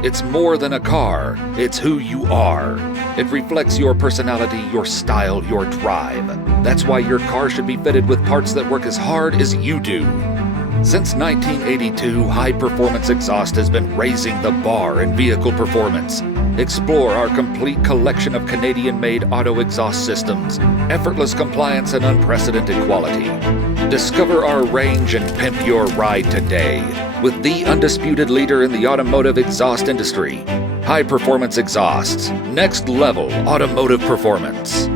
It's more than a car, it's who you are. It reflects your personality, your style, your drive. That's why your car should be fitted with parts that work as hard as you do. Since 1982, high-performance exhaust has been raising the bar in vehicle performance. Explore our complete collection of Canadian-made auto exhaust systems, effortless compliance, and unprecedented quality. Discover our range and pimp your ride today with the undisputed leader in the automotive exhaust industry. High-performance exhausts, next level automotive performance.